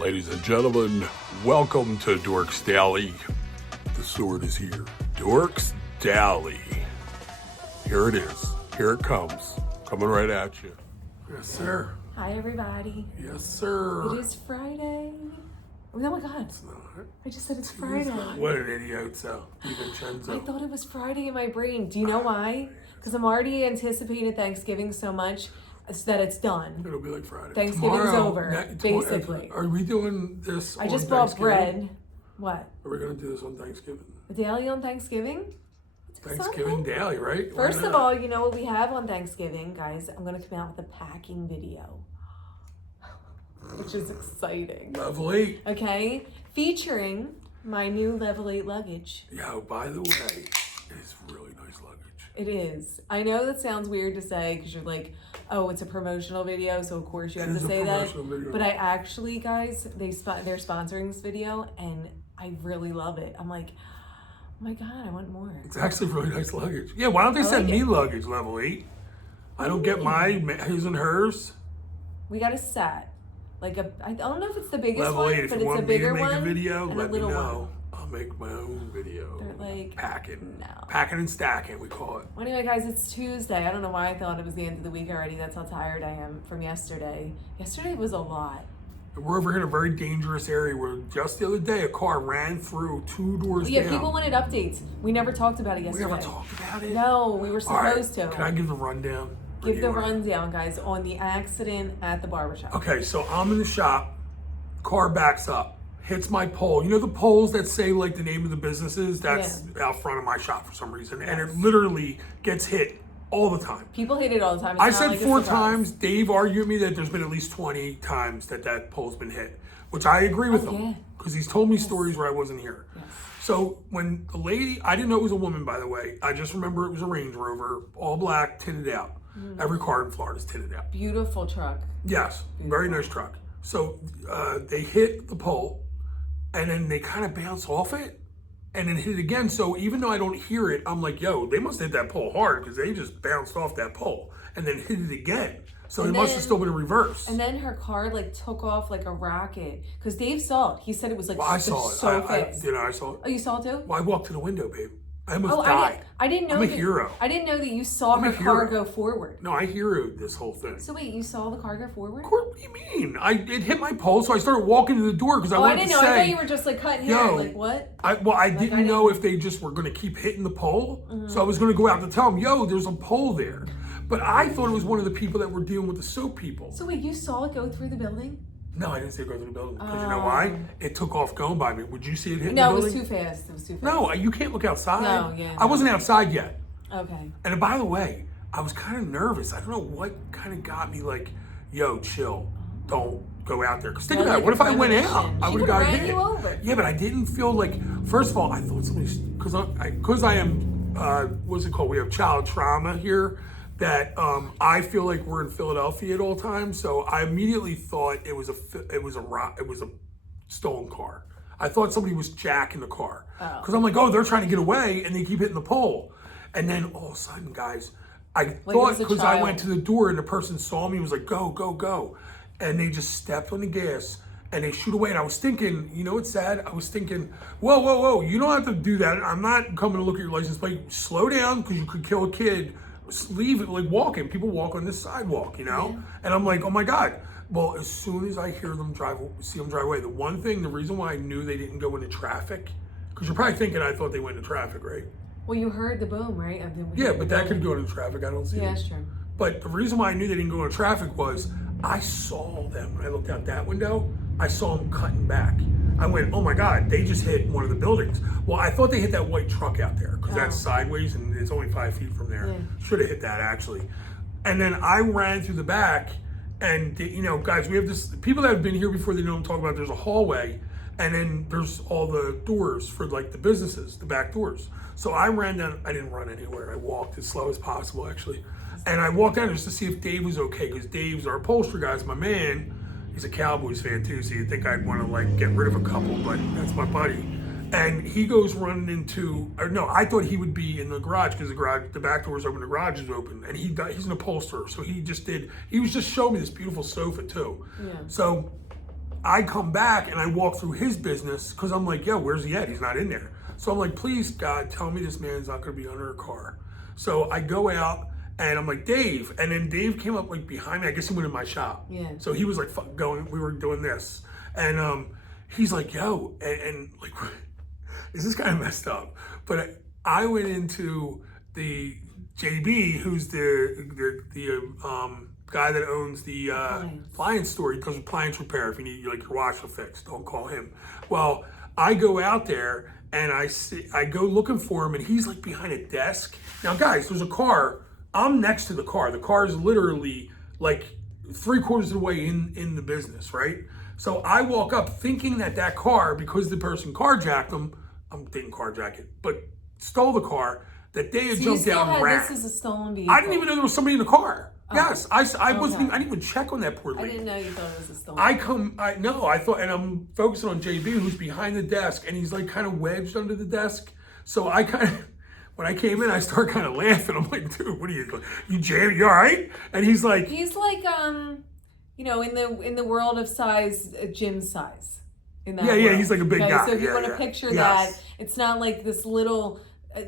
Ladies and gentlemen, welcome to Dorks Daily. The sword is here. Dorks Daily. Here it is. Here it comes. Coming right at you. Yes, sir. Hi, everybody. Yes, sir. It is Friday. Oh my God. It's not. I just said it's Friday. What an idiot, so. DiVincenzo. I thought it was Friday in my brain. Do you know why? Because I'm already anticipating Thanksgiving so much that it's done. It'll be like Friday. Thanksgiving's Tomorrow, over, basically. Are we doing this I on just bought Thanksgiving? bread. What? Are we going to do this on Thanksgiving? A daily on Thanksgiving? It's Thanksgiving exciting. Daily, right? Why First of not? all, you know what we have on Thanksgiving, guys? I'm going to come out with a packing video, which is exciting. Lovely. Okay? Featuring my new Level 8 luggage. Yo, by the way, it's really nice luggage. It is. I know that sounds weird to say because you're like, oh, it's a promotional video, so of course you have to say that. Video. But I actually, guys, they're sponsoring this video, and I really love it. I'm like, oh my God, I want more. It's actually really nice luggage. Yeah, why don't they send me luggage level 8? I don't get his and hers. We got a set. Like I don't know if it's the biggest Level one, 8, if but you it's want a me bigger to make one a video, and let a me little know. one. I'll make my own video. They're like, packing. no. Packing and stacking, we call it. Well, anyway, guys, it's Tuesday. I don't know why I thought it was the end of the week already. That's how tired I am from yesterday. Yesterday was a lot. We're over here in a very dangerous area where just the other day a car ran through 2 doors down. Yeah, people wanted updates. We never talked about it yesterday. We never talked about it? No, we were supposed to. Can I give the rundown? Give the rundown, guys, on the accident at the barbershop. Okay, so I'm in the shop, car backs up, hits my pole. You know the poles that say like the name of the businesses? That's out front of my shop for some reason. And it literally gets hit all the time. People hit it all the time. It's I not said like 4 times. Dave argued with me that there's been at least 20 times that pole's been hit, which I agree with him because he's told me stories where I wasn't here. Yes. So when the lady, I didn't know it was a woman, by the way. I just remember it was a Range Rover, all black, tinted out. Every car in Florida is tinted out. Beautiful truck. Yes, very nice truck. So they hit the pole, and then they kind of bounce off it, and then hit it again. So even though I don't hear it, I'm like, yo, they must have hit that pole hard because they just bounced off that pole and then hit it again. So it must have still been in reverse. And then her car like took off like a rocket because Dave saw it. He said it was like I saw it. so fast. I saw it. Oh, you saw it too? Well, I walked to the window, babe. I almost died. I didn't know. I'm a hero. I didn't know that you saw her car go forward. No, I heroed this whole thing. So wait, you saw the car go forward? What do you mean? It hit my pole, so I started walking to the door because I wanted to say. I thought you were just like cutting hair. Like what? I didn't know if they just were going to keep hitting the pole, so I was going to go out to tell them, yo, there's a pole there. But I thought it was one of the people that were dealing with the soap people. So wait, you saw it go through the building? No, I didn't see it go through the building. Because you know why? It took off going by me. Would you see it hitting the No, building? it was too fast. It was too fast. No, you can't look outside. No, yeah. I wasn't outside yet. Okay. And by the way, I was kind of nervous. I don't know what kind of got me like, yo, chill. Don't go out there. Because think about it. What if I went out? I would have got hit. You over. Yeah, but I didn't feel like, first of all, I thought somebody, because I am, what's it called? We have child trauma here. That I feel like we're in Philadelphia at all times, so I immediately thought it was a stolen car. I thought somebody was jacking the car because I'm like, oh, they're trying to get away, and they keep hitting the pole, and then all of a sudden, guys, I thought because I went to the door and the person saw me, was like, go, go, go, and they just stepped on the gas and they shoot away, and I was thinking, you know what's sad? I was thinking, whoa, whoa, whoa, you don't have to do that. I'm not coming to look at your license plate. Slow down because you could kill a kid. Leave it like walking. People walk on this sidewalk, you know? Yeah. And I'm like, oh my God. Well, as soon as I hear them see them drive away, the reason why I knew they didn't go into traffic, because you're probably thinking I thought they went into traffic, right? Well, you heard the boom, right? Yeah, but that could go into traffic. I don't see it. Yeah, that's true. But the reason why I knew they didn't go into traffic was I saw them when I looked out that window. I saw them cutting back. I went, oh my God, they just hit one of the buildings. Well, I thought they hit that white truck out there because that's sideways and it's only 5 feet from there. Yeah. Should have hit that actually. And then I ran through the back and, you know, guys, we have this, people that have been here before, they know what I'm talking about. There's a hallway and then there's all the doors for like the businesses, the back doors. So I ran down, I didn't run anywhere. I walked as slow as possible actually. And I walked down just to see if Dave was okay because Dave's our upholstery guy, is my man. He's a Cowboys fan too, so you'd think I'd want to like get rid of a couple, but that's my buddy. And he goes running into, or no, I thought he would be in the garage because the back door's open, the garage is open, and he's an upholsterer, so he was just showing me this beautiful sofa too. Yeah. So I come back and I walk through his business because I'm like, yo, where's he at? He's not in there. So I'm like, please, God, tell me this man's not going to be under a car. So I go out and I'm like, Dave. And then Dave came up like behind me. I guess he went in my shop. Yeah. So he was like going, we were doing this. And he's like, yo, and like, this is kind of messed up. But I went into the JB, who's the guy that owns the appliance store. He does appliance repair. If you need like your washer fixed, don't call him. Well, I go out there and I go looking for him, and he's like behind a desk. Now, guys, there's a car. I'm next to the car. The car is literally like 3/4 of the way in the business, right? So I walk up thinking that car, because the person carjacked him, didn't carjack it, but stole the car, that they had jumped out and ran. This is a stolen vehicle. I didn't even know there was somebody in the car. Yes, I wasn't even, I didn't even check on that poor lady. I didn't know you thought it was a stolen. I thought, and I'm focusing on JB, who's behind the desk, and he's like kind of wedged under the desk. So I kind of, when I came in, I start kind of laughing. I'm like, dude, what are you jam? You all right? And he's like, you know, in the world of size, gym size. In that yeah, world. he's like a big guy. So if you want to picture that, it's not like this little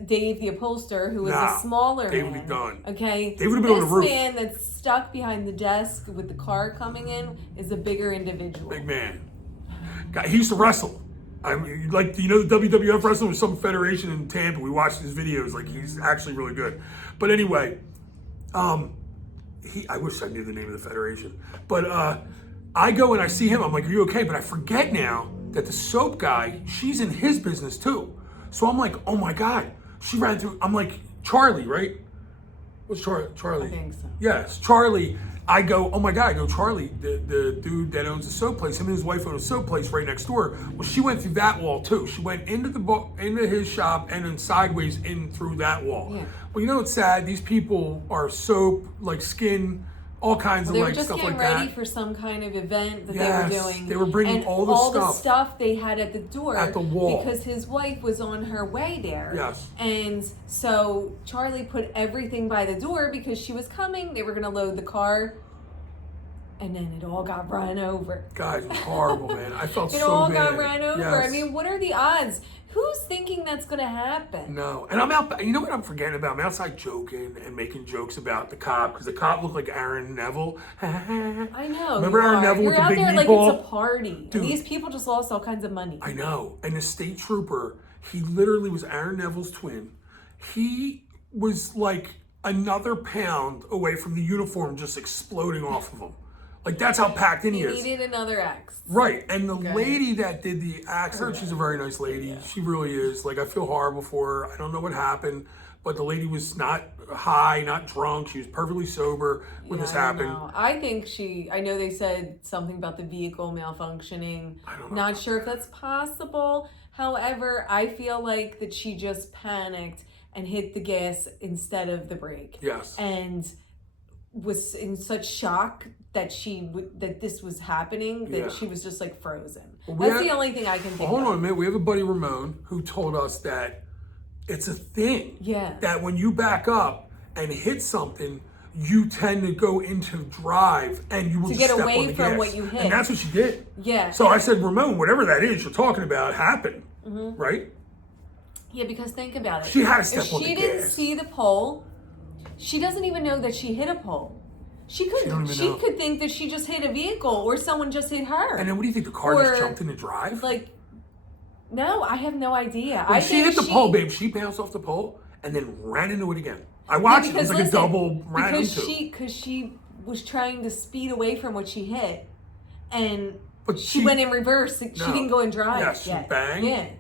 Dave the upholsterer who is a smaller Dave man. would be done. Okay, Dave would have been on the roof. This man that's stuck behind the desk with the car coming in is a bigger individual. Big man. Guy, he used to wrestle. I mean, like, you know, the WWF wrestling was some federation in Tampa. We watched his videos. Like, he's actually really good. But anyway, I wish I knew the name of the federation. But I go and I see him. I'm like, are you okay? But I forget now that the soap guy, she's in his business too. So I'm like, oh my God, she ran through. I'm like, Charlie, right? What's Charlie? I think so. Yes, Charlie. I go, oh my God, I go, Charlie, the dude that owns the soap place, him and his wife own a soap place right next door. Well, she went through that wall too. She went into his shop and then sideways in through that wall. Yeah. Well, you know what's sad? These people are soap, like skin, all kinds of like stuff like that. They were just getting ready for some kind of event that they were doing. They were bringing and all the stuff they had at the door. At the wall. Because his wife was on her way there. Yes. And so Charlie put everything by the door because she was coming. They were going to load the car. And then it all got run over. Guys, it was horrible, man. I felt so bad. It all got run over. Yes. I mean, what are the odds? Who's thinking that's going to happen? No. And I'm out, you know what I'm forgetting about? I'm outside joking and making jokes about the cop, because the cop looked like Aaron Neville. I know. Remember Aaron Neville with the big meatball? You're out there like it's a party. Dude, and these people just lost all kinds of money. I know. And the state trooper, he literally was Aaron Neville's twin. He was like another pound away from the uniform just exploding off of him. Like, that's how packed in he is. He needed another axe. Right. And the lady that did the axe, she's a very nice lady. Yeah. She really is. Like, I feel horrible for her. I don't know what happened, but the lady was not high, not drunk. She was perfectly sober when this happened. I think I know they said something about the vehicle malfunctioning. I don't know. Not sure if that's possible. However, I feel like that she just panicked and hit the gas instead of the brake. Yes. And was in such shock that this was happening that she was just like frozen. That's the only thing I can think of. Hold on a minute. We have a buddy, Ramon, who told us that it's a thing. Yeah. That when you back up and hit something, you tend to go into drive and you will to just get step on away the from gas. what you hit. And that's what she did. Yeah. So I said, Ramon, whatever that is you're talking about happened, right? Yeah, because think about it. She had to step on the gas. If she didn't see the pole, she doesn't even know that she hit a pole. She could think that she just hit a vehicle or someone just hit her. And then what do you think? The car just jumped in the drive? Like, no, I have no idea. When she hit the pole, babe, she bounced off the pole and then ran into it again. I watched it. It was like a double ran into. Because she was trying to speed away from what she hit. And but she went in reverse. She didn't go in drive. Yes, yet. bang,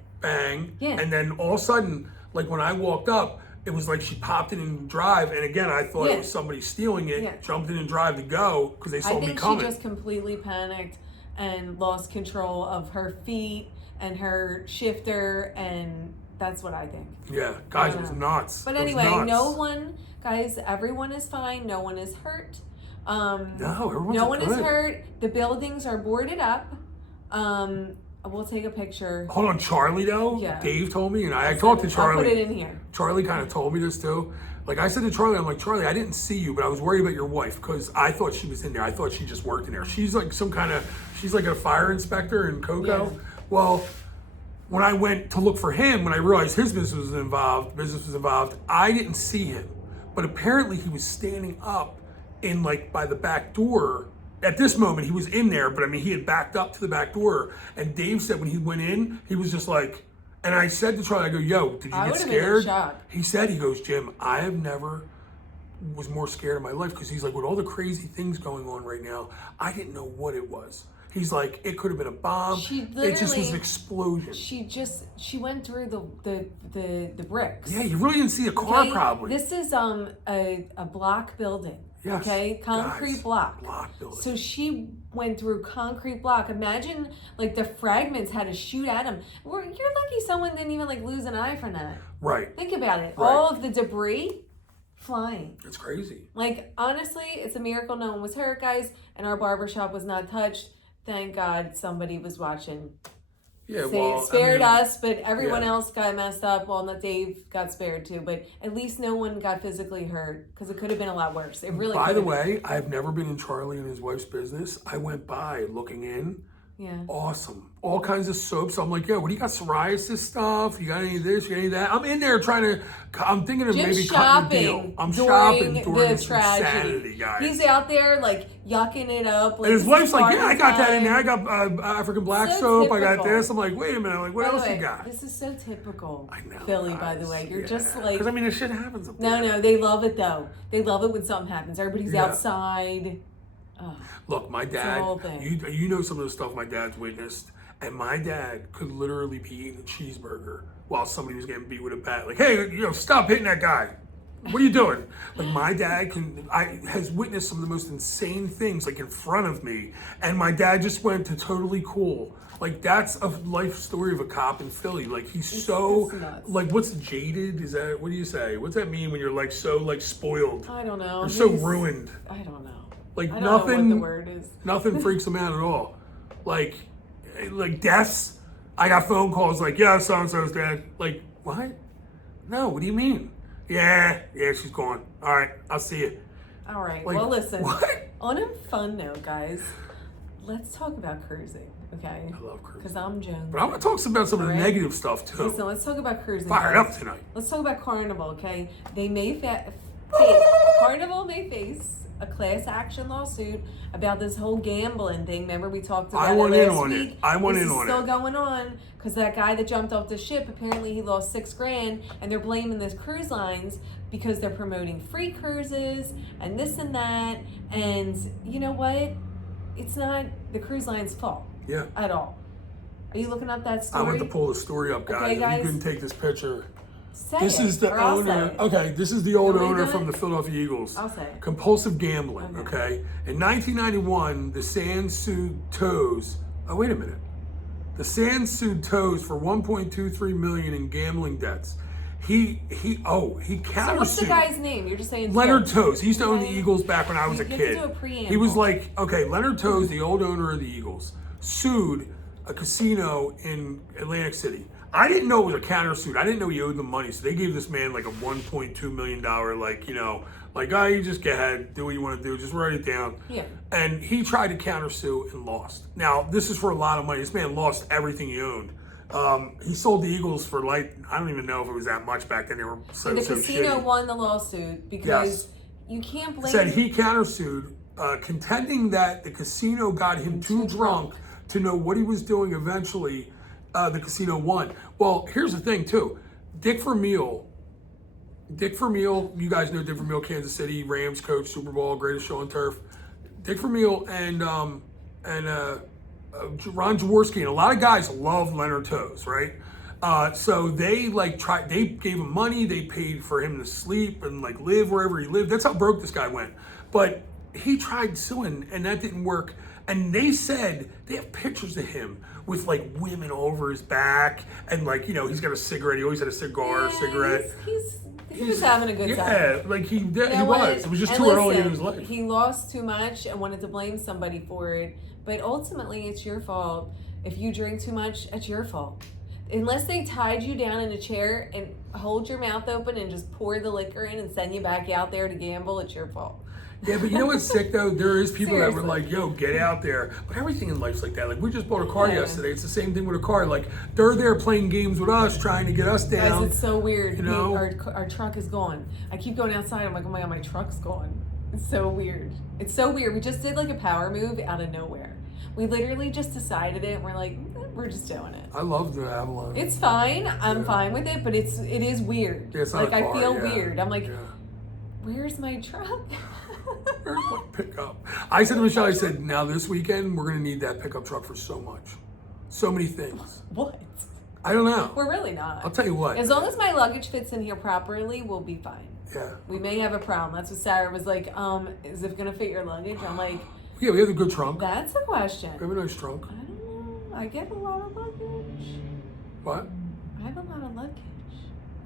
and then all of a sudden, like when I walked up, it was like she popped it in drive, and again, I thought it was somebody stealing it, jumped in drive to go, because they saw me coming. I think she just completely panicked and lost control of her feet and her shifter, and that's what I think. Yeah, guys, it was nuts. But anyway, everyone is fine. No one is hurt. No one is hurt. The buildings are boarded up. We'll take a picture. Hold on, Charlie though? Yeah. Dave told me, and I talked to Charlie. I'll put it in here. Charlie kind of told me this too. Like I said to Charlie, I'm like, Charlie, I didn't see you, but I was worried about your wife because I thought she was in there. I thought she just worked in there. She's like She's like a fire inspector in Cocoa. Yeah. Well, when I went to look for him, when I realized his business was involved, I didn't see him. But apparently he was standing up in like by the back door. At this moment, he was in there, but I mean, he had backed up to the back door. And Dave said when he went in, he was just like, and I said to Charlie, I go, yo, did you get scared? He said, he goes, Jim, I have never was more scared in my life, because he's like, with all the crazy things going on right now, I didn't know what it was. He's like, it could have been a bomb. It just was an explosion. She went through the bricks. Yeah, you really didn't see a car probably. This is a block building. Yes, okay, concrete block. Block building. So she went through concrete block. Imagine like the fragments had to shoot at him. You're lucky someone didn't even like lose an eye from that. Right. Think about it. Right. All of the debris flying. It's crazy. Like, honestly, it's a miracle no one was hurt, guys, and our barbershop was not touched. Thank God somebody was watching. Yeah, It spared us, but everyone else got messed up. Well, not Dave got spared too, but at least no one got physically hurt, because it could have been a lot worse. It really. By the way, I've never been in Charlie and his wife's business. I went by looking in. Yeah. Awesome. All kinds of soaps. I'm like, yo, what do you got? Psoriasis stuff? You got any of this? You got any of that? I'm in there I'm thinking of maybe cutting a deal. I'm shopping during this insanity, guys. He's out there like yucking it up. Like, and his wife's like, yeah, I got that in there. I got African black soap. Typical. I got this. I'm like, wait a minute. Like, what else you got? This is so typical. I know, Philly, by the way. You're just like. Because I mean, this shit happens up there. No, they love it though. They love it when something happens. Everybody's outside. Oh, look, my dad, you know some of the stuff my dad's witnessed, and my dad could literally be eating a cheeseburger while somebody was getting beat with a bat. Like, hey, stop hitting that guy. What are you doing? Like, my dad has witnessed some of the most insane things, like, in front of me, and my dad just went to totally cool. Like, that's a life story of a cop in Philly. Like, he's like, what's jaded? Is that, what do you say? What's that mean when you're, like, so, like, spoiled? I don't know. Or so ruined. I don't know. Like, I don't know what the word is. Nothing freaks him out at all. Like deaths. I got phone calls like, yeah, so-and-so's dead. Like, what? No, what do you mean? Yeah, she's gone. All right, I'll see you. All right, like, well, listen. What? On a fun note, guys, let's talk about cruising, okay? I love cruising. Because I'm Joan. But I'm going to talk about some of the negative stuff, too. Listen, let's talk about cruising. Fired up tonight. Let's talk about Carnival, okay? They may Carnival may face a class action lawsuit about this whole gambling thing. Remember we talked about it last week? I went in on it. This is still going on because that guy that jumped off the ship, apparently he lost $6,000, and they're blaming the cruise lines because they're promoting free cruises and this and that. And you know what? It's not the cruise line's fault. Yeah. At all. Are you looking up that story? I went to pull the story up, guys. Okay, guys. You couldn't take this picture. This is the owner. Okay, this is the old owner from the Philadelphia Eagles. I'll say it. Compulsive gambling. Okay. In 1991, the Sands sued Toes. Oh, wait a minute. The Sands sued Toes for $1.23 million in gambling debts. He countersued. So what's the guy's name? You're just saying Leonard Toes. He used to own the Eagles back when I was a kid. He was like, okay, Leonard Toes, the old owner of the Eagles, sued a casino in Atlantic City. I didn't know it was a countersuit. I didn't know he owed them money. So they gave this man like a $1.2 million, you just go ahead, do what you want to do, just write it down. Yeah. And he tried to countersue and lost. Now, this is for a lot of money. This man lost everything he owned. He sold the Eagles for I don't even know if it was that much back then. They were so the casino shitty. won the lawsuit because you can't blame. Said he countersued, contending that the casino got him too drunk to know what he was doing. Eventually, the casino won. Well, here's the thing too. Dick Vermeil, you guys know Dick Vermeil, Kansas City Rams coach, Super Bowl, greatest show on turf. Dick Vermeil and Ron Jaworski and a lot of guys love Leonard Toes, right? So they they gave him money, they paid for him to sleep and live wherever he lived. That's how broke this guy went. But he tried suing and that didn't work. And they said they have pictures of him with women all over his back and he's got a cigarette. He always had a cigar, cigarette. He was having a good time. Yeah, he was. It was just too early in his life. He lost too much and wanted to blame somebody for it. But ultimately, it's your fault. If you drink too much, it's your fault. Unless they tied you down in a chair and hold your mouth open and just pour the liquor in and send you back out there to gamble, it's your fault. Yeah, but you know what's sick though? There is people that were Seriously. like, yo, get out there. But everything in life's like that. Like, we just bought a car Yeah. yesterday. It's the same thing with a car. Like, they're there playing games with us, trying to get us down. Guys, it's so weird. You know? Our truck is gone. I keep going outside. I'm like, oh my God, my truck's gone. It's so weird. It's so weird. We just did like a power move out of nowhere. We literally just decided it and we're like, we're just doing it. I love the Avalon. It's fine. I'm fine with it, but it is weird. Yeah, it's not like a car, I feel yeah. weird. I'm like, Yeah. where's my truck? Where's my pickup? I said to Michelle, I said, now this weekend, we're going to need that pickup truck for so much. So many things. What? I don't know. We're really not. I'll tell you what. As long as my luggage fits in here properly, we'll be fine. Yeah. We may have a problem. That's what Sarah was like, is it gonna fit your luggage? I'm like, Yeah, we have a good trunk. that's a question. We have a nice trunk. I don't know. I get a lot of luggage. What? I have a lot of luggage.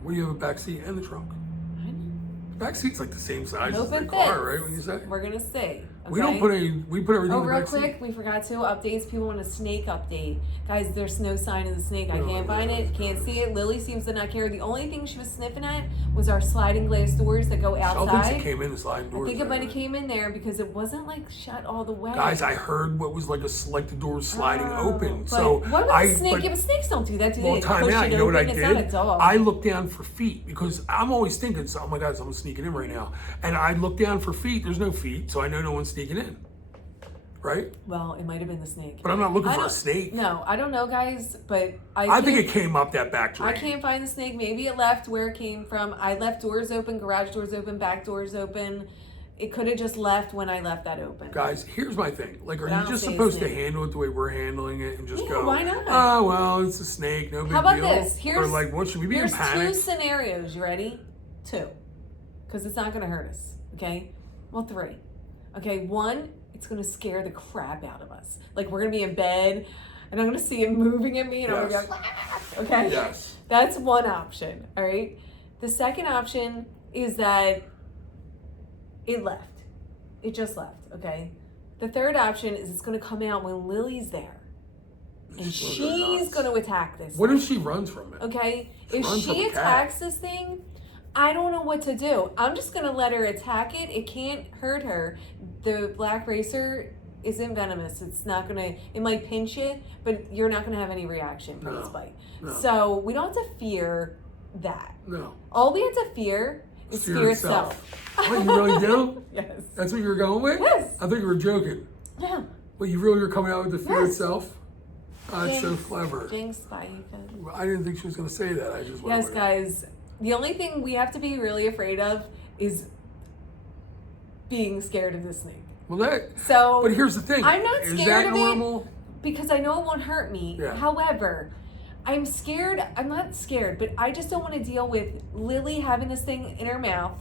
We have a back seat and the trunk. I know. The back seat's like the same size Hope as the it car, fits. right? When you say We're gonna see. we don't okay? put any, we put everything Oh, in the real back quick, seat. we forgot to updates. People want a snake update. Guys, there's no sign of the snake. I No, can't no, find no, it. no, Can't no. see it. Lily seems to not care. The only thing she was sniffing at was our sliding glass doors that go Michelle thinks it outside. came in the sliding I doors. think it might have right? came in there because it wasn't like shut all the way. Guys, I heard what was like like the doors sliding Oh, open. but So why would I, a snake? but- Yeah, but snakes don't do that, do they? well, They time push out. it You know what I open. did? It's not a dog. I looked down for feet because I'm always thinking, so, oh my God, someone's sneaking in right now. And I looked down for feet. There's no feet, so I know no one's sneaking in. Right? Well, it might have been the snake. But I'm not looking I for a don't- snake. No, I don't know, guys, but I think it came up that back drain. I can't find the snake. Maybe it left where it came from. I left doors open, garage doors open, back doors open. It could have just left when I left that open. Guys, here's my thing. Like, are But I you don't just see a supposed to snake. handle it the way we're handling it and just Yeah, go, why not? oh, well, it's a snake, no big How about deal? this? Or like, what, should we be in Here's panic? two scenarios. You ready? Two. Because it's not going to hurt us. Okay? Well, three. Okay, one, it's going to scare the crap out of us. Like, we're going to be in bed, and I'm going to see it moving at me, and I'm going to be like, "Ah!" Okay? Yes. That's one option, all right? The second option is that it left. It just left, okay? The third option is it's going to come out when Lily's there. And she's going to attack this. What if she runs from it? Okay? She If runs from she a cat. attacks this thing, I don't know what to do. I'm just going to let her attack it. It can't hurt her. The black racer isn't venomous. It's not going to, it might pinch it, but you're not going to have any reaction from its bite. No. So we don't have to fear that. No. All we have to fear is fear itself. What, you really do? Yes. That's what you were going with? Yes. I thought you were joking. No. Well, you really were coming out with the fear Yes. itself? It's so Jinx. clever. Jinx by you. I didn't think she was going to say that. I just went Yes, with it. guys. The only thing we have to be really afraid of is being scared of the snake. Well, that. So, But here's the thing. I'm not Is scared that of normal? it because I know it won't hurt me. Yeah. However, I'm scared. I'm not scared, but I just don't want to deal with Lily having this thing in her mouth,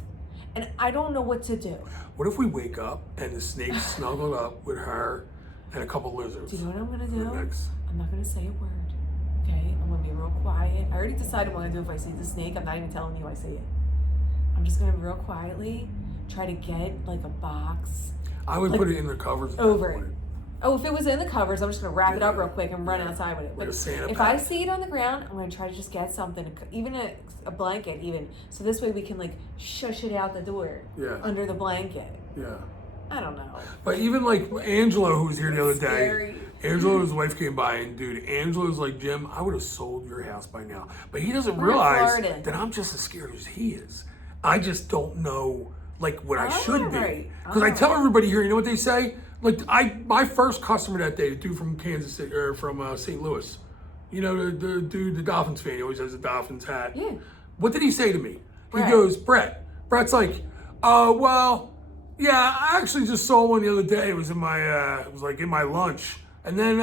and I don't know what to do. What if we wake up and the snake's snuggled up with her and a couple lizards? Do you know what I'm gonna in the do? mix? I'm not gonna say a word. Okay, I'm gonna be real quiet. I already decided what I'm gonna do if I see the snake. I'm not even telling you I see it. I'm just gonna real quietly try to get like a box I would Like, put it in the covers. at that over it. point. Oh, if it was in the covers, I'm just gonna wrap it up Yeah. real quick and run Yeah. outside with it. Like a But Santa if pack. I see it on the ground, I'm gonna try to just get something, even a blanket, even so this way we can like shush it out the door Yeah. under the blanket. Yeah. I don't know. But even like Angelo, who was here the other day, Scary. Angelo and his wife came by, and dude, Angelo's like, Jim, I would have sold your house by now. But he doesn't We're in realize Florida. that I'm just as scared as he is. I just don't know, like, what I should be. Alright. Because I tell everybody here, you know what they say? Like, my first customer that day, the dude from Kansas City, or from St. Louis, you know, the dude, the Dolphins fan, he always has a Dolphins hat. Yeah. What did he say to me? Brett. He goes, Brett's like, well, yeah, I actually just saw one the other day. It was in my, it was like in my lunch. And then,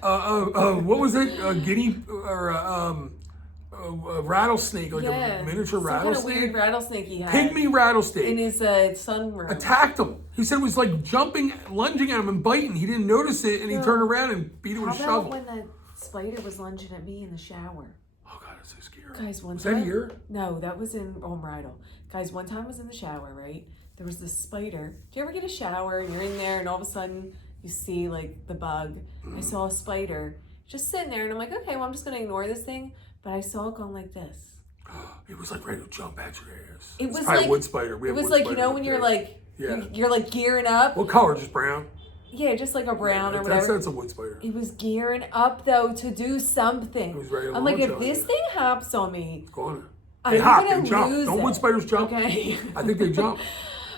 what was it? A guinea or a rattlesnake, like a miniature Some kind of rattlesnake, weird rattlesnake he had pygmy rattlesnake, in his sunroom. attacked him. He said it was like jumping, lunging at him and biting. He didn't notice it, and he turned around and beat it with a How shovel. about when that spider was lunging at me in the shower? Oh God, it's so scary. Guys, one Was time. that here? No, that was in Bridal. Guys, one time I was in the shower, right? There was this spider. Do you ever get a shower and you're in there and all of a sudden you see like the bug? I saw a spider just sitting there and I'm like, okay, well, I'm just going to ignore this thing. But I saw it going like this. It was like ready to jump at your ass. It It's was probably like a wood spider. We It have was wood like, you spiders know, up when you're there. like Yeah. You're like gearing up. What color? Just brown? Yeah, just like a brown or whatever. That's a wood spider. He was gearing up though to do something. He was ready to I'm like, launch if on this you. thing hops on me, It's going. I'm They hop gonna and jump. lose Don't it. wood spiders jump? Okay. I think they jump.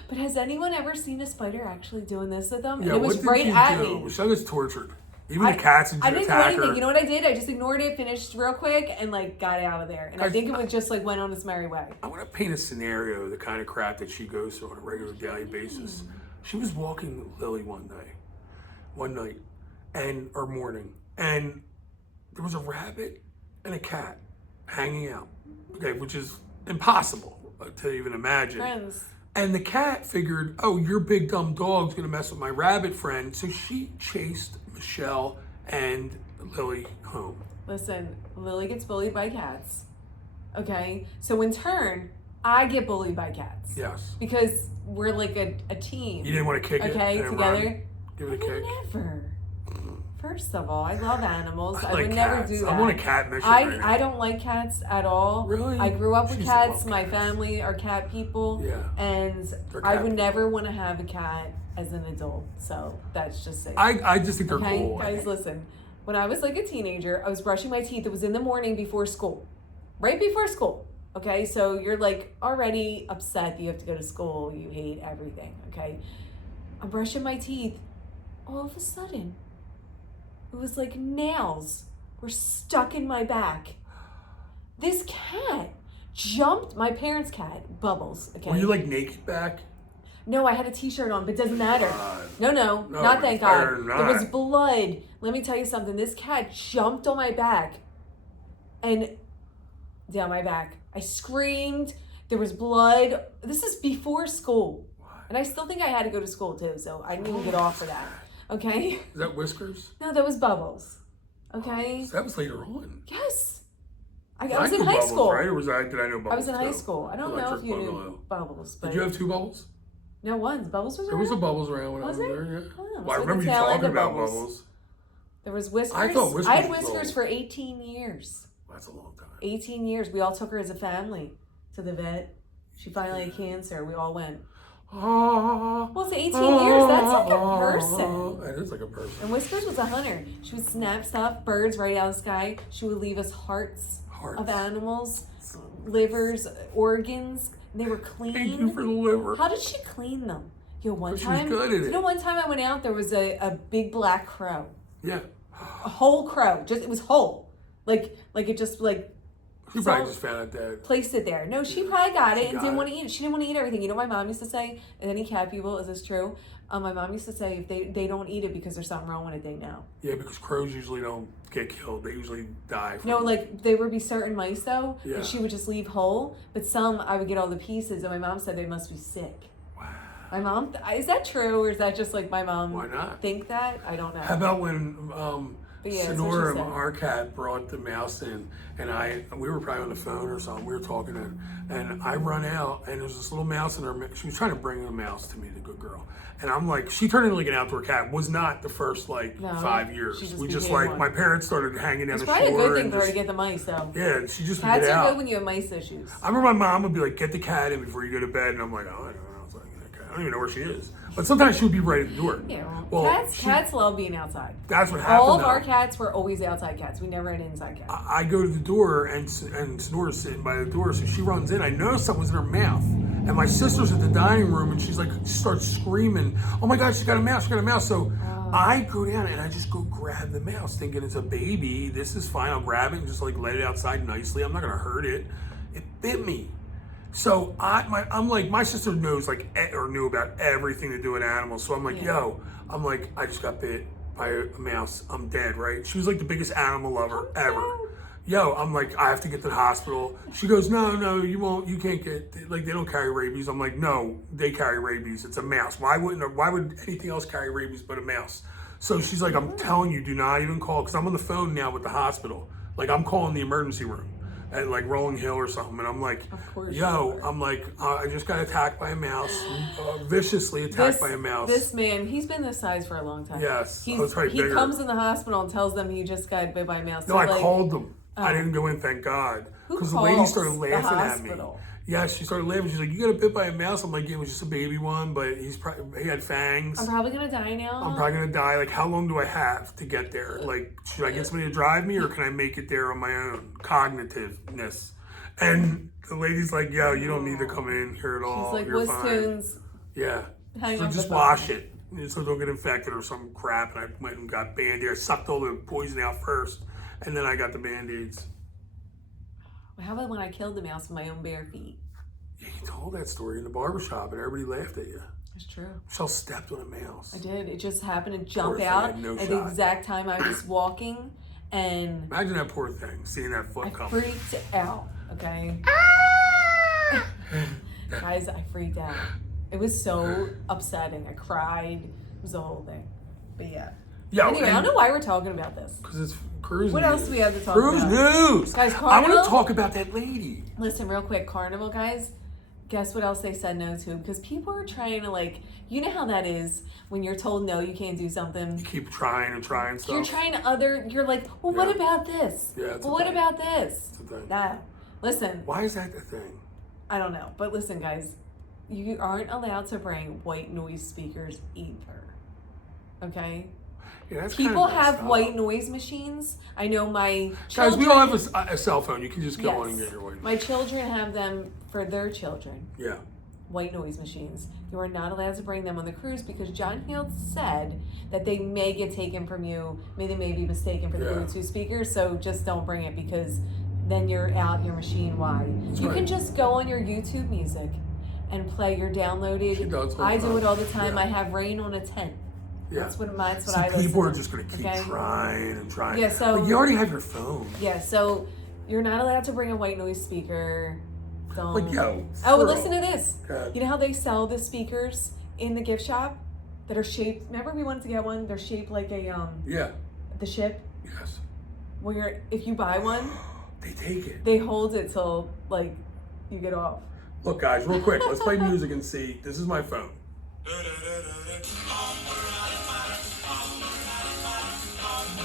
But has anyone ever seen a spider actually doing this with them? Yeah, And it was what did right you at do? me. Michelle gets tortured. Even the cats and I didn't do attack anything. her. You know what I did? I just ignored it, finished real quick, and like got out of there. And I think it was just like went on its merry way. I want to paint a scenario of the kind of crap that she goes through on a regular daily basis. She was walking Lily one night, or morning, and there was a rabbit and a cat hanging out. Okay, which is impossible to even imagine. Friends. And the cat figured, oh, your big dumb dog's gonna mess with my rabbit friend. So she chased Michelle and Lily home. Listen, Lily gets bullied by cats. Okay? So in turn, I get bullied by cats. Yes. Because we're like a team. You didn't want to kick it. Okay, and together. run. Give it a kick. Never. First of all, I love animals. I like would cats. never do that. I want a cat mission right now. I don't like cats at all. Really? I grew up with She's cats. love My cats. family are cat people. Yeah. And They're I cat would people. never want to have a cat as an adult. So that's just it. I just think they're Okay, cool. guys, listen. When I was like a teenager, I was brushing my teeth. It was in the morning before school. Right before school. Okay, so you're like already upset that you have to go to school. You hate everything. Okay. I'm brushing my teeth. All of a sudden, it was like nails were stuck in my back. This cat jumped, my parents' cat, Bubbles. Okay. Were you like naked back? No, I had a t-shirt on, but doesn't matter. God. No, not thank God. better than There was not. blood. Let me tell you something. This cat jumped on my back and down my back. I screamed. There was blood. This is before school. And I still think I had to go to school too, so I didn't even get off for that. Okay? Is that Whiskers? No, that was Bubbles. Okay? So that was later on. Yes. I I was in knew high Bubbles, school. right? Or did I know Bubbles? I was in high too? school. I don't know Electric if you Boogaloo. knew Bubbles. But Did you have two Bubbles? No, one. Bubbles was There was a around? Bubbles around when Was I was there? there, yeah. Oh, Well, I so remember the you tail end talking of about Bubbles. Bubbles. There was Whiskers. I thought Whiskers I had was Whiskers old. for 18 years. That's a long time. 18 years. We all took her as a family to the vet. She finally had cancer. We all went. Well, it's 18 years. That's like a person. It is like a person. And Whiskers was a hunter. She would snap stuff, birds right out of the sky. She would leave us hearts. Of animals, livers, organs. They were clean. Thank you for the liver. How did she clean them? Yo, one She was time, good at it. you know, one time I went out, there was a big black crow. Yeah. A whole crow. It was whole. Like it just like. She probably just found out that. Placed it there. No, she probably got it and got didn't it. want to eat it. She didn't want to eat everything. You know what my mom used to say? And any cat people, is this true? My mom used to say if they don't eat it because there's something wrong with it, they know. Yeah, because crows usually don't get killed. They usually die. No, like there would be certain mice though Yeah. that she would just leave whole, but some I would get all the pieces. And my mom said they must be sick. Wow. My mom, is that true or is that just like my mom? Why not? Think that? I don't know. How about when But yeah, that's what she Sonora, said. our cat, brought the mouse in, and we were probably on the phone or something. We were talking, and I run out, and there's this little mouse in her. She was trying to bring a mouse to me, the good girl. And I'm like, she turned into like an outdoor cat. Was not the first No, 5 years. she just We just became like one. my parents started hanging down It's the probably a shore. good thing and for her to just- get the mice though. Yeah, and she just would Cats get are out. good when you have mice issues. I remember my mom would be like, "Get the cat in before you go to bed," and I'm like, "Oh, I don't know." I was like, "Okay, I don't even know where she is." But sometimes she would be right at the door. Yeah, Well, cats love being outside. That's what happened. All of though. our cats were always outside cats. We never had inside cats. I go to the door and Sonora's sitting by the door, so she runs in. I noticed something was in her mouth, and my sister's at the dining room, and she's like, starts screaming, "Oh my God, she's got a mouse! She's got a mouse!" So I go down and I just go grab the mouse, thinking it's a baby. This is fine. I'll grab it and just like let it outside nicely. I'm not gonna hurt it. It bit me. So I'm like, my sister knows like or knew about everything to do with animals. So I'm like, yo, I'm like, I just got bit by a mouse. I'm dead, right? She was like the biggest animal lover ever. Yo, I'm like, I have to get to the hospital. She goes, no, you won't. You can't get, like, they don't carry rabies. I'm like, no, they carry rabies. It's a mouse. Why would anything else carry rabies but a mouse? So she's like, I'm telling you, do not even call, because I'm on the phone now with the hospital. Like, I'm calling the emergency room at like Rolling Hill or something. And I'm like, yo, I'm like, I just got attacked by a mouse, viciously attacked by a mouse. This man, he's been this size for a long time. Yes, He I was probably bigger. comes in the hospital and tells them he just got bit by a mouse. No, So, I like, called them. I didn't go in, thank God. Who Because the lady started calls the laughing at me. hospital? Yeah, she started laughing. She's like, "You got bit by a mouse?" I'm like, "Yeah, it was just a baby one, but he had fangs. I'm probably gonna die now. I'm probably gonna die. Like, how long do I have to get there? Like, should I get somebody to drive me, or can I make it there on my own cognitiveness?" And the lady's like, "Yo, you don't need to come in here at all. She's like, You're "What's fine." tunes?" Yeah. Hang So up just the wash phone. it, so don't get infected or some crap. And I went and got Band-Aid. I sucked all the poison out first, and then I got the Band-Aids. How about when I killed the mouse with my own bare feet? Yeah, you told that story in the barbershop, and everybody laughed at you. It's true. Michelle stepped on a mouse. I did. It just happened to jump Poor thing out had no at the shot. exact time I was walking, and Imagine that poor thing, seeing that foot I come. freaked out. Okay, guys, I freaked out. It was so upsetting. I cried. It was the whole thing. But yeah. Yo, Anyway, I don't know why we're talking about this. because it's cruise What news. else do we have to talk Cruise about? news. Guys, I Carnival? want to talk about that lady. Listen, real quick, Carnival, guys. Guess what else they said no to? Because people are trying to, like, you know how that is when you're told no, you can't do something. You keep trying and trying stuff. You're trying to you're like, well, what Yeah. about this? Yeah, it's well, a what thing. about this? It's a thing. That. Listen, Why is that the thing? I don't know. But listen, guys, you aren't allowed to bring white noise speakers either. Okay? Yeah, that's People kind of have messed up. white noise machines. I know my Guys, children, we all have a cell phone. You can just go on and Yes. get your white. My children have them for their children. Yeah. White noise machines. You are not allowed to bring them on the cruise because John Hill said that they may get taken from you. They may be mistaken for the Yeah. Bluetooth speakers, so just don't bring it because then you're out your machine wide. You right. can just go on your YouTube music and play your downloaded. She does all the I do time. it all the time. Yeah. I have Rain on a 10. Yeah. That's what I See, listen people to. are just going to keep Okay? trying and trying. Yeah, so- Like, you already have your phone. Yeah, so you're not allowed to bring a white noise speaker. Don't. Like, yo. Oh, for but listen real. to this. God. You know how they sell the speakers in the gift shop that are shaped? Remember we wanted to get one? They're shaped like a Yeah. the ship. Yes. Where if you buy one, They take it. they hold it till like you get off. Look, guys, real quick. Let's play music and see. This is my phone.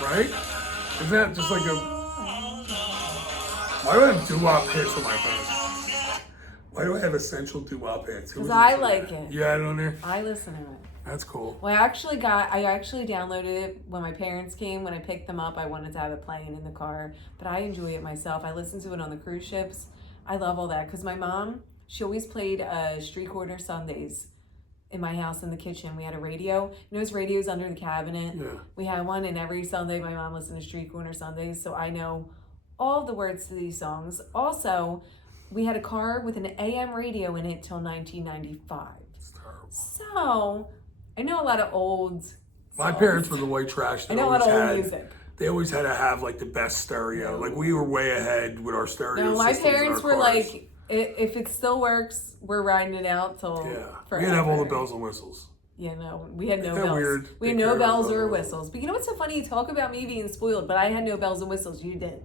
Right? Isn't that just like a... Why do I have doo-wop hits on my phone? Why do I have essential doo-wop hits? Who Because was I into like that? it. You had it on there? I listen to it. That's cool. Well, I actually downloaded it when my parents came. When I picked them up, I wanted to have it playing in the car, but I enjoy it myself. I listen to it on the cruise ships. I love all that because my mom, she always played Street Corner Sundays in my house in the kitchen. We had a radio. You know those radios under the cabinet? Yeah. We had one, and every Sunday my mom listened to Street Corner Sundays, so I know all the words to these songs. Also, we had a car with an AM radio in it till 1995. It's terrible. So, I know a lot of old My songs. parents were the white trash. I know a lot of old music. They always had to have like the best stereo. Like we were way ahead with our stereo. No, my systems in parents our were cars. like, if it still works, we're riding it out till Yeah, forever. we didn't have all the bells and whistles. Yeah, no, we had no Isn't that bells. weird? We had Take no care of bells the or bells. whistles. But you know what's so funny? You talk about me being spoiled, but I had no bells and whistles. You did.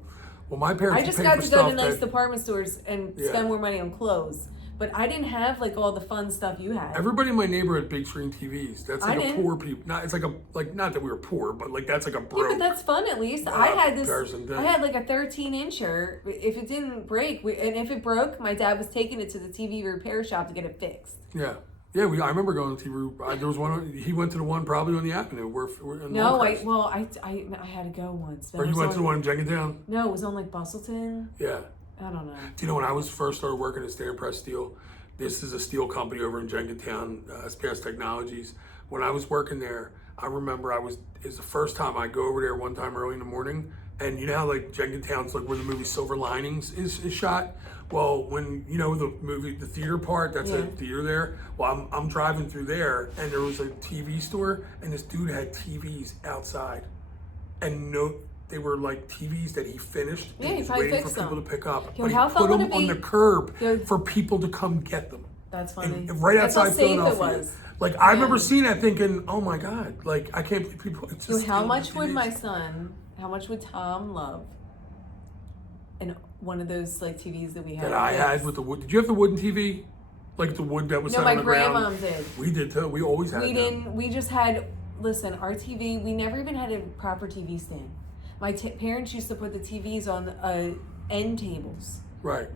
Well, my parents I just paid got for to go to stuff nice that department stores and Yeah. spend more money on clothes. But I didn't have like all the fun stuff you had. everybody in my neighborhood had big screen TVs. That's like I a didn't. poor people. Not it's like a like not that we were poor, but like that's like a Yeah, broke. but that's fun at least. I had this. comparison thing. I had like a 13-incher. If it didn't break, and if it broke, my dad was taking it to the TV repair shop to get it fixed. Yeah. Yeah, I remember going to TV. There was one. He went to the one probably on the Avenue. We're in No, Longcrest. I had to go once. Or you went to the one in Jenkintown? No, it was on like Bustleton. Yeah. I don't know. Do you know when I was first started working at Stand Press Steel? This is a steel company over in Jenkintown, SPS Technologies. When I was working there, I remember it's the first time I go over there one time early in the morning, and you know how like Jenkintown's like where the movie Silver Linings is shot? Well, when you know the theater part, that's a Yeah. theater there. Well, I'm driving through there, and there was a TV store, and this dude had TVs outside, and they were like TVs that he finished. Yeah, and he was probably waiting for fixed people them. to pick up. Yo, But he how fun put would them it on be- the curb Yo, for people to come get them. That's funny. And right That's how outside safe it Philadelphia. was. Like I remember seeing that thinking, oh my God, like I can't believe people just So how steal much these would TVs. how much would Tom love and one of those like TVs that we had? that I had with the wood? Did you have the wooden TV? Like the wood that was No, set my on the ground? grandmom did. We did too. We always had We them. didn't. We just had. Listen, our TV. We never even had a proper TV stand. My parents used to put the TVs on end tables. Right.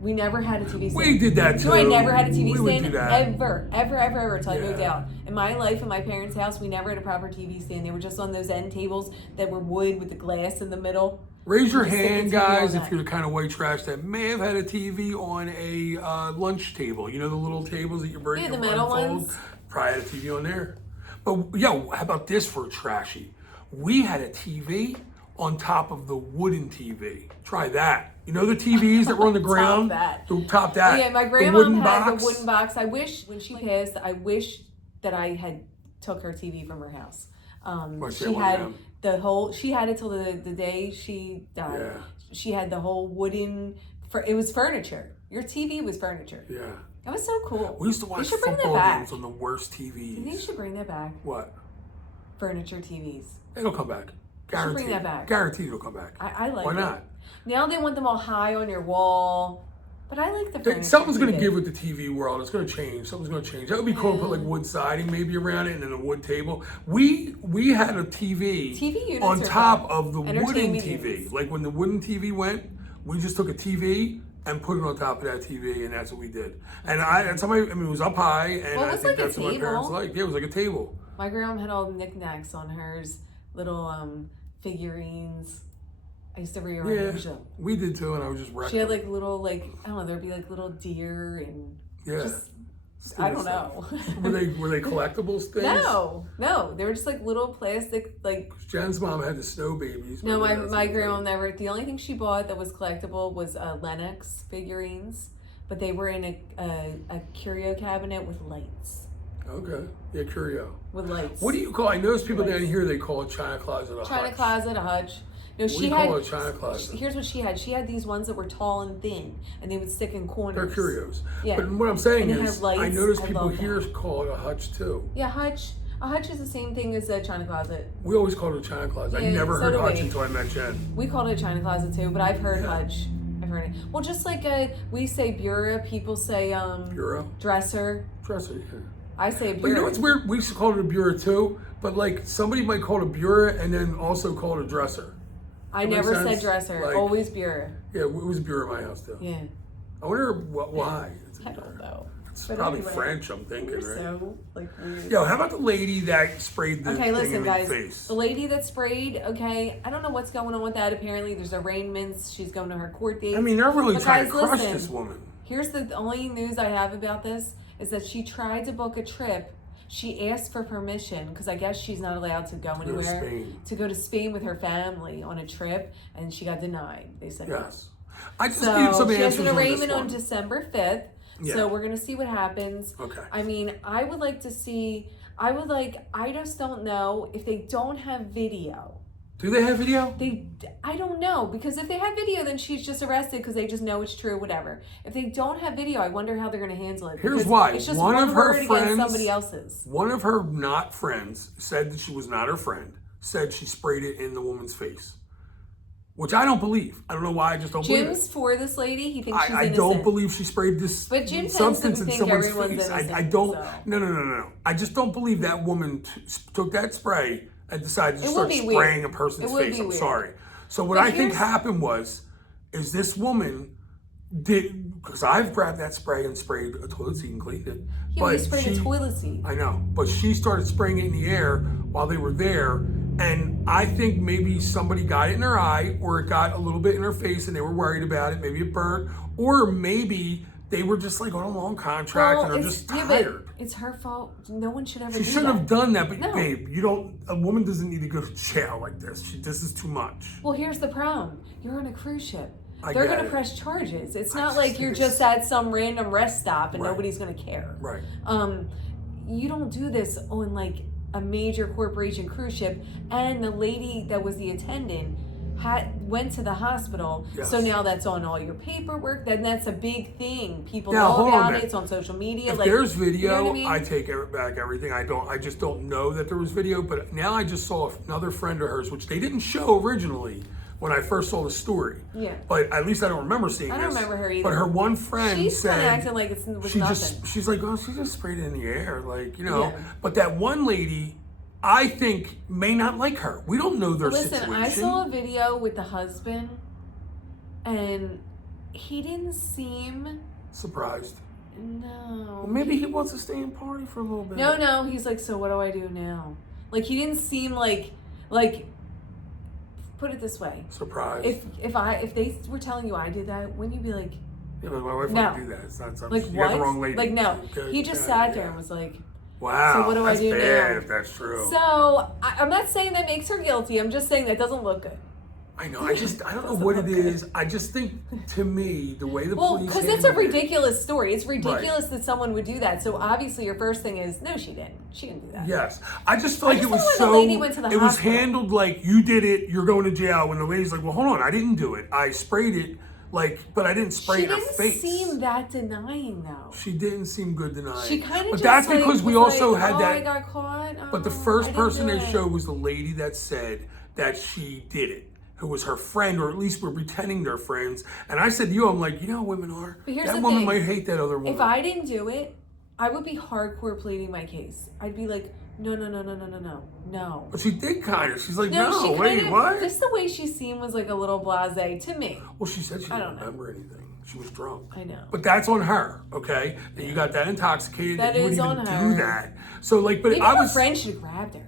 We never had a TV stand. We did that too. No, I never had a TV We would stand do that. ever until I moved out. In my life, in my parents' house, we never had a proper TV stand. They were just on those end tables that were wood with the glass in the middle. Raise your Just stick hand, the TV on guys, that. if you're the kind of white trash that may have had a TV on a lunch table. You know the little tables that you bring. Yeah, the you metal unfold? ones. Probably had a TV on there. But yo, how about this for trashy? We had a TV on top of the wooden TV. Try that. You know the TVs that were on the ground? Top that. Yeah, my grandma had the wooden box. I wish, when she passed, I wish that I had took her TV from her house. She had the whole, she had it till the day she died. Yeah. She had the whole wooden, it was furniture. Your TV was furniture. Yeah. That was so cool. We used to watch football games on the worst TVs. You think you should bring that back? What? Furniture TVs. It'll come back. Guaranteed. Bring that back. Guaranteed it'll come back. I like it. Why not? Now they want them all high on your wall. But I like the furniture. Something's going to give with the TV world. It's going to change. Something's going to change. That would be cool to put like wood siding maybe around it and then a wood table. We had a TV units on top of the wooden Entertainment TV. units. Like when the wooden TV went, we just took a TV and put it on top of that TV, and that's what we did. And it was up high, and Well, it I was think like a that's what my parents table. liked. Yeah, it was like a table. My grandma had all the knickknacks on hers, little figurines. I used to rearrange them. We did too, and I was just wrecking. She had like little, I don't know, there'd be like little deer and just, I don't know. were they collectibles things? No, they were just like little plastic, like. Jen's mom had the snow babies. No, my grandma never. The only thing she bought that was collectible was Lennox figurines, but they were in a curio cabinet with lights. Okay, yeah, curio. With lights. What do you call? I notice people down here they call it China closet a China hutch. closet, a hutch. No, What do you call it, China closet? Here's what she had. She had these ones that were tall and thin, and they would stick in corners. They're curios. Yeah. But what I'm saying And it is, had lights. I notice I people love here that. call it a hutch too. Yeah, hutch. A hutch is the same thing as a China closet. We always called it a China closet. I Yeah, never so heard do hutch we. until I met Jen. We called it a China closet too, but I've heard Yeah. hutch. I've heard it. Well, just like we say bureau, people say Bureau? dresser. Dresser, yeah. I say But bureau. you know what's weird? We used to call it a bureau too, but like somebody might call it a bureau and then also call it a dresser. I That makes never said sense? dresser. Like- Always bureau. Yeah, it was a bureau in my house too. Yeah. I wonder why. I don't know. It's But probably anyway, French, I'm thinking, We're right? so weird. Yo, how about the lady that sprayed the Okay, thing listen, in guys. the face? The lady that sprayed, okay, I don't know what's going on with that. Apparently, there's arraignments. She's going to her court date. I mean, they're really But trying guys, to crush listen. this woman. Here's the only news I have about this is that she tried to book a trip. She asked for permission because I guess she's not allowed to go go to anywhere. Spain. To go to Spain with her family on a trip, and she got denied. They said no. Yes. I just So need some she has answers an on this arraignment on one. December 5th. Yeah. So we're gonna see what happens. Okay. I mean, I would like to see. I just don't know if they don't have video. Do they have video? I don't know, because if they have video, then she's just arrested because they just know it's true, whatever. If they don't have video, I wonder how they're going to handle it. Here's because why. It's just One one of her word friends- against somebody else's. One of her not friends said that she was not her friend, said she sprayed it in the woman's face. Which I don't believe. I don't know why, I just don't believe Jim's it. for this lady. He thinks she's I innocent. don't believe she sprayed this But Jim tends to substance in think someone's everyone's face. I innocent, don't. so. No. I just don't believe that woman took that spray and decided to It start would be spraying weird. a person's It would face. be I'm weird. sorry. So what But I think here's- happened is this woman did, because I've grabbed that spray and sprayed a toilet seat and cleaned it. Yeah, but you sprayed a toilet seat. I know, but she started spraying it in the air while they were there, and I think maybe somebody got it in her eye, or it got a little bit in her face, and they were worried about it. Maybe it burnt, or maybe they were just like on a long contract and are just tired. But it's her fault. No one should ever She do shouldn't that. have done that, but No. babe, you don't. A woman doesn't need to go to jail like this. This is too much. Well, here's the problem. You're on a cruise ship. I They're get going to it. press charges. It's I not just like think you're it's- just at some random rest stop and Right. nobody's going to care. Right. You don't do this on like a major corporation cruise ship. And the lady that was the attendant went to the hospital. Yes. So now that's on all your paperwork. Then that's a big thing. People Now, know hold on a about it. minute. It's on social media. If like, there's video, you know what I mean? I take back everything. I just don't know that there was video. But now I just saw another friend of hers, which they didn't show originally when I first saw the story. Yeah. But at least I don't remember seeing I this. don't remember her either. But her one friend She's said kind of acting like it was nothing. she's like, oh, she just sprayed it in the air, like, you know. Yeah. But that one lady, I think may not like her. We don't know their Listen, situation. I saw a video with the husband, and he didn't seem surprised. No. Well, maybe he wants to stay and party for a little bit. No, he's like, so what do I do now? Like, he didn't seem like, put it this way. Surprised. If they were telling you I did that, wouldn't you be like, yeah, but my wife wouldn't do that. It's not something. Like, you what? got the wrong lady. Like, no. Okay. He just sat there and was like, wow. So what do I do bad now? If that's true. So I'm not saying that makes her guilty. I'm just saying that doesn't look good. I know. I don't know what it is. I just think, to me, the way the police. Because it's a ridiculous story. It's ridiculous Right. that someone would do that. So obviously, your first thing is, no, she didn't. She didn't do that. Yes, I just feel like it was the lady went to the It was hospital. handled like you did it. You're going to jail. When the lady's like, "Well, hold on, I didn't do it. I sprayed it." But I didn't spray She in her didn't face. seem that denying, though. She didn't seem good denying. She kind of But just that's like, because we was also like, had that. I got caught. But the Oh, I first didn't person do they it. showed was the lady that said that she did it, who was her friend, or at least were pretending they're friends. And I said to you, I'm like, you know how women are? But here's That the woman thing. might hate that other woman. If I didn't do it, I would be hardcore pleading my case. I'd be like, no. But she did kind of. She's like, No, no, she wait, kind of, what? just the way she seemed was like a little blasé to me. Well, she said she I didn't don't know. remember anything. She was drunk. I know. But that's on her, okay? That you got that intoxicated. That you is wouldn't on even her. do that. So, like, but Maybe I her was. friend should have grabbed her.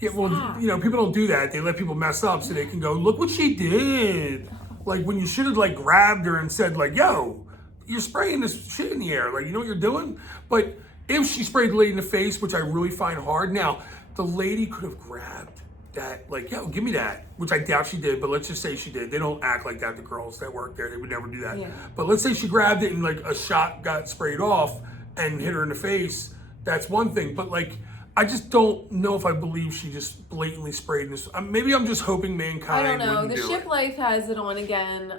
Yeah, well, Stop. you know, people don't do that. They let people mess up so they can go, look what she did. Like, when you should have, like, grabbed her and said, like, yo, you're spraying this shit in the air. Like, you know what you're doing? But if she sprayed the lady in the face, which I really find hard. Now, the lady could have grabbed that, like, yo, give me that, which I doubt she did, but let's just say she did. They don't act like that, the girls that work there. They would never do that. Yeah. But let's say she grabbed it and, like, a shot got sprayed off and hit her in the face. That's one thing. But, like, I just don't know if I believe she just blatantly sprayed this. Maybe I'm just hoping mankind I don't know. wouldn't The do Ship it. Life has it on again.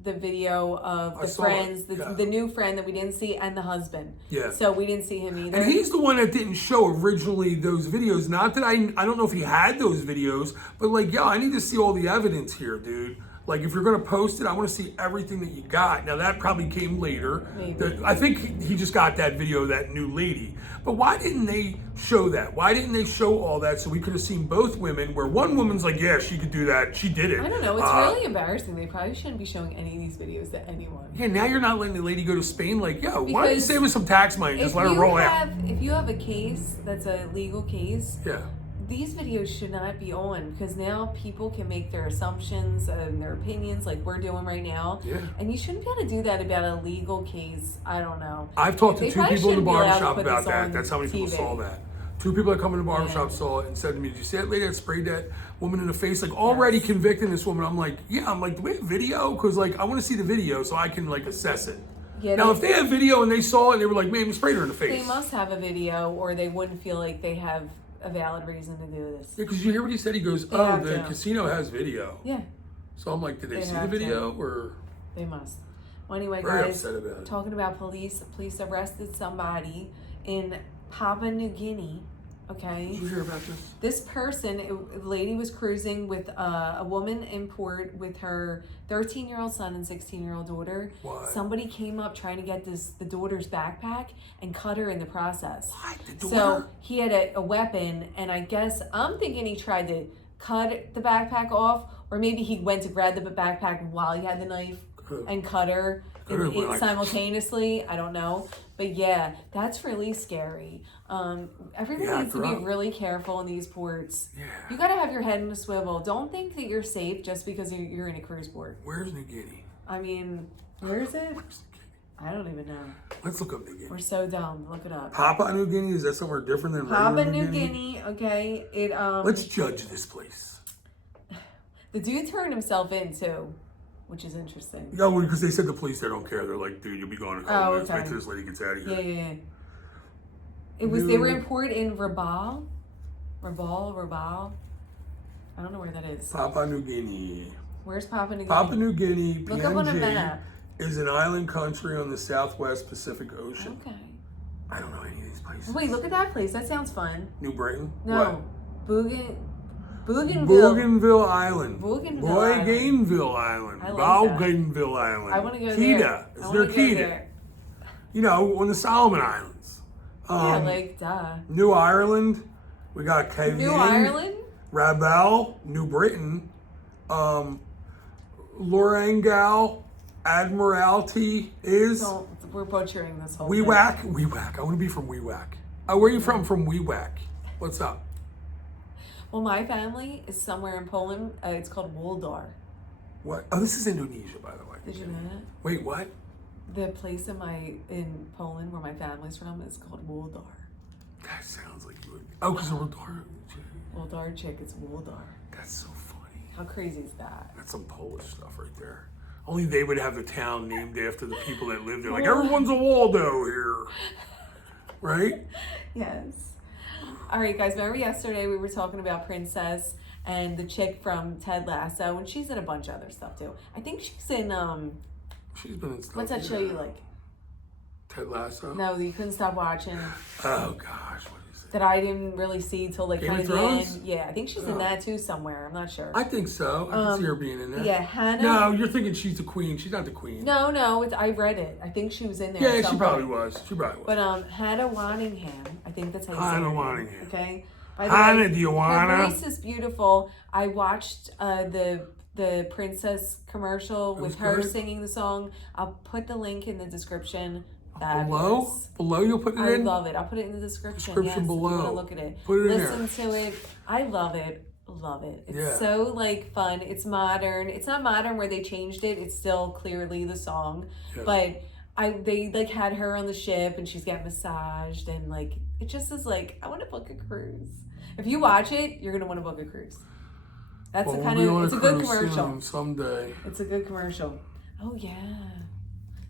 The video of I the saw friends, it, yeah. the new friend that we didn't see, and the husband. Yeah. So we didn't see him either. And he's the one that didn't show originally those videos. Not that I don't know if he had those videos, but like, yo, I need to see all the evidence here, dude. Like, if you're going to post it, I want to see everything that you got. Now, that probably came later. Maybe. I think he just got that video of that new lady. But why didn't they show that? Why didn't they show all that so we could have seen both women, where one woman's like, yeah, she could do that. She did it. I don't know. It's really embarrassing. They probably shouldn't be showing any of these videos to anyone. Yeah, now you're not letting the lady go to Spain. Like, yo, why don't you Because save us some tax money? Just If let her you roll out. if you have a case that's a legal case, Yeah. these videos should not be on, because now people can make their assumptions and their opinions like we're doing right now. Yeah. And you shouldn't be able to do that about a legal case. I don't know. I've talked to They two probably people in the shouldn't be allowed to barbershop put about this that. on That's how many people TV. saw that. Two people that come in the barbershop Yeah. saw it and said to me, did you see that lady that sprayed that woman in the face? Like, already convicting this woman. I'm like, yeah. I'm like, do we have video? Because, like, I want to see the video so I can, like, assess it. Yeah, Now, if they had video and they saw it and they were like, man, we sprayed her in the face. They must have a video, or they wouldn't feel like they have a valid reason to do this. Yeah, because you hear what he said? He goes, They oh, have the to. casino has video. Yeah, So I'm like, did they They see the have to. video? Or they must. Well, anyway, very guys, upset about it. talking about police arrested somebody in Papua New Guinea. Okay. Did you hear about this? This person, a lady was cruising with a woman in port with her 13-year-old son and 16-year-old daughter. What? Somebody came up trying to get the daughter's backpack and cut her in the process. What? The So daughter? he had a weapon, and I guess I'm thinking he tried to cut the backpack off, or maybe he went to grab the backpack while he had the knife and cut her Could've been like- simultaneously. I don't know, but yeah, that's really scary. Everyone Yeah, needs to be drunk. really careful in these ports. Yeah. You gotta have your head in a swivel. Don't think that you're safe just because you're in a cruise port. Where's New Guinea? I mean, where is it? Where's New Guinea? I don't even know. Let's look up New Guinea. We're so dumb. Look it up. Papua New Guinea, is that somewhere different than Papua regular New Guinea. Okay, it Let's judge this place. the dude turned himself in too, which is interesting. Yeah, well, because they said the police there don't care. They're like, dude, you'll be gone in a couple minutes. okay. Wait till this lady gets out of here. Yeah. It was they were in port in Rabaul. I don't know where that is. Papua New Guinea. Where's Papua New Guinea? Papua New Guinea, Look up on a PNG, map. is an island country on the southwest Pacific Ocean. Okay. I don't know any of these places. Wait, look at that place. That sounds fun. New Britain? No, Bougainville. Bougainville Island. Bougainville Island. Bougainville Island. I like that. Bougainville Island. I want to go Kita. there. It's I near wanna go Kita. there. You know, on the Solomon Islands. Yeah, like duh. New Ireland. We got Kevin. New Ireland? Rabel, New Britain, Lorangal, Admiralty is. We're butchering this whole Weewak. I want to be from Weewak. Where are you from? From Weewak. What's up? Well, my family is somewhere in Poland. It's called Woldar. What? Oh, this is Indonesia, by the way. Did you know that? Wait, what? The place in Poland where my family's from is called Woldar. That sounds like you would. Oh, because of Woldar. Woldar chick, it's Woldar. That's so funny. How crazy is that? That's some Polish stuff right there. Only they would have the town named after the people that live there. Like, everyone's a Waldo here. Right? Yes. All right, guys. Remember yesterday we were talking about Princess and the chick from Ted Lasso, and she's in a bunch of other stuff too. I think she's in She's been in stuff. what's that show you like? Ted Lasso? No, that you couldn't stop watching. Oh gosh, what is it? That I didn't really see till like Game kind of of the Thrones? end. Yeah, I think she's in that too somewhere. I'm not sure. I think so. I can see her being in there. Yeah, Hannah. No, you're thinking she's the queen. She's not the queen. No, I read it. I think she was in there. Yeah, at some she probably point. was. She probably was. But Hannah Waddingham, I think that's how you say Hannah her name, Waddingham. Okay. By the Hannah, way, do you her wanna? voice is beautiful. I watched the Princess commercial with her good? singing the song. I'll put the link in the description. Below? Fabulous. Below you'll put it I in? love it. I'll put it in the description. Description Yes, below. If you want to look at it. Put it in there. Listen to it. I love it. Love it. It's Yeah. so like fun. It's modern. It's not modern where they changed it. It's still clearly the song. Yeah. But they like had her on the ship and she's getting massaged and like it just is like I want to book a cruise. If you watch it, you're gonna want to book a cruise. That's Well, the kind we'll be on of it's a good cruise commercial. soon, someday. It's a good commercial. Oh yeah.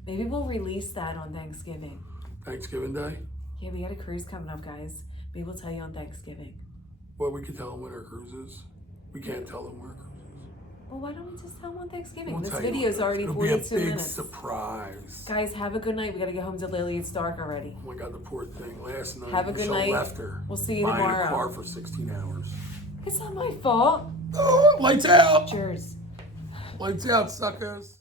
Maybe we'll release that on Thanksgiving. Thanksgiving Day? Yeah, we got a cruise coming up, guys. Maybe we'll tell you on Thanksgiving. Well, we could tell them what our cruise is. We can't tell them where our cruise is. Well, why don't we just tell them on Thanksgiving? We'll This tell you video is what it already It'll 42 be a big minutes. surprise. Guys, have a good night. We gotta get home to Lily. It's dark already. Oh my God, the poor thing. Last night, Have a good Michelle night. left her. We'll see you buying tomorrow. a car for 16 hours. It's not my fault. Oh, lights out. Cheers. Lights out, suckers.